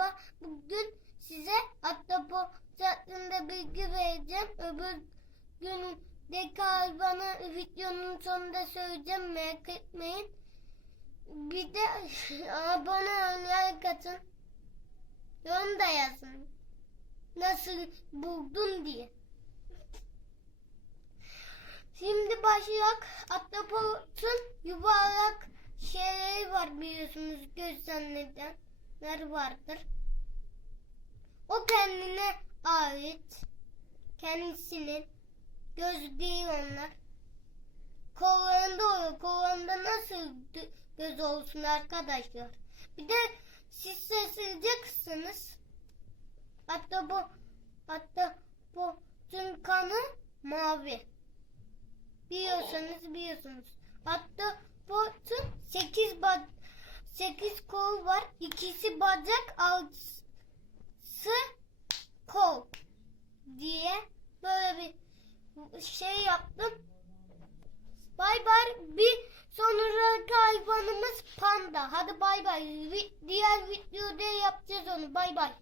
merhaba. Bugün size ahtapot hakkında bilgi vereceğim. Öbür gündeki hayvanı videonun sonunda söyleyeceğim. Merak etmeyin. Bir de abone olmayı katın. Yorum da yazın. Nasıl buldun diye. Şimdi başlayak. Ahtapotun yuvarlak şeyleri var biliyorsunuz, gözlemleyenler vardır. O kendine ait, kendisinin göz değil onlar. Kollarında oluyor. Kollarında nasıl göz olsun arkadaşlar? Bir de siz şaşıracaksınız. Ahtapotun kanı mavi. Biliyorsunuz. Ahtapotun 8 kol var. 2'si bacak, 6'sı kol diye böyle bir şey yaptım. Bay bay. Bir sonraki hayvanımız panda. Hadi bay bay. Diğer videoda yapacağız onu. Bay bay.